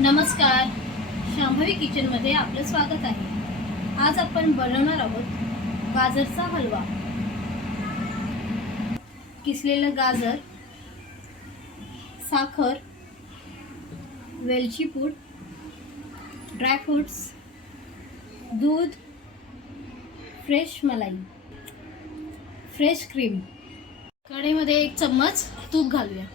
नमस्कार, शांभवी किचनमध्ये आपलं स्वागत आहे। आज आपण बनवणार आहोत गाजरचा हलवा। किसलेलं गाजर, साखर, वेलची पूड, ड्रायफ्रूट्स, दूध, फ्रेश मलाई, फ्रेश क्रीम। कढईमध्ये 1 चम्मच तूप घालूया।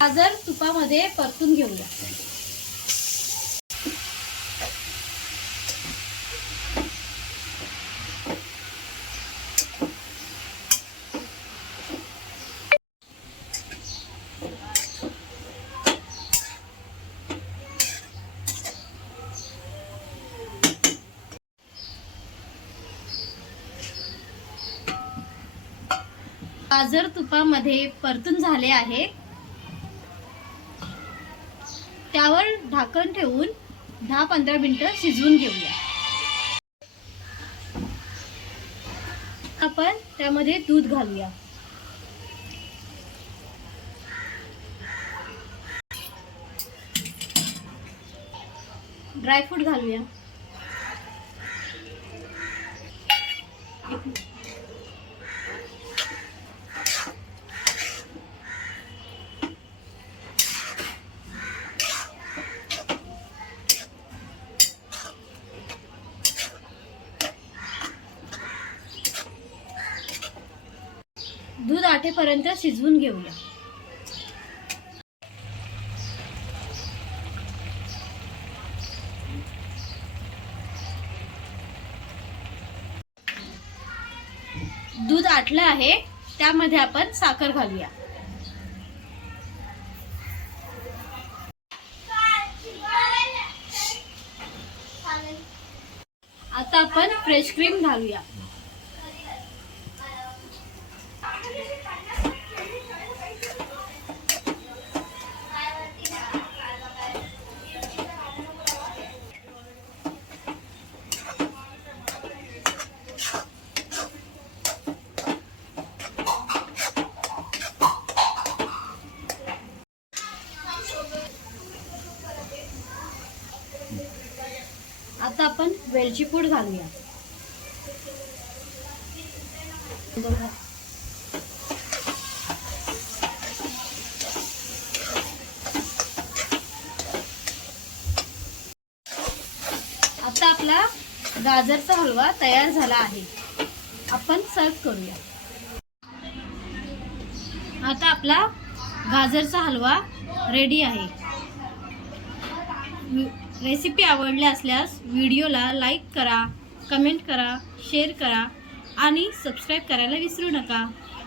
गाजर तुपामध्ये परतून घेऊया। गाजर तुपामध्ये परतून झाले आहे। त्यावर ढाकण ठेवून 10-15 मिनिटं शिजवून घेऊया। आपण त्यामध्ये दूध घालूया। ड्रायफ्रूट घालूया। दूध आटेपर्यंत शिजवून घेऊया। दूध आटलं आहे, त्यामध्ये आपण साखर घालूया। आता आपण फ्रेश क्रीम घालूया। आता आपण वेलची पूड घालूया। आता आपला गाजरचा हलवा तयार झाला आहे। आपण सर्व करूया। आता आपला गाजरचा हलवा रेडी आहे। रेसिपी आवडली असल्यास व्हिडिओला लाईक करा, कमेंट करा, शेअर करा आणि सबस्क्राईब करायला विसरू नका।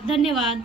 धन्यवाद।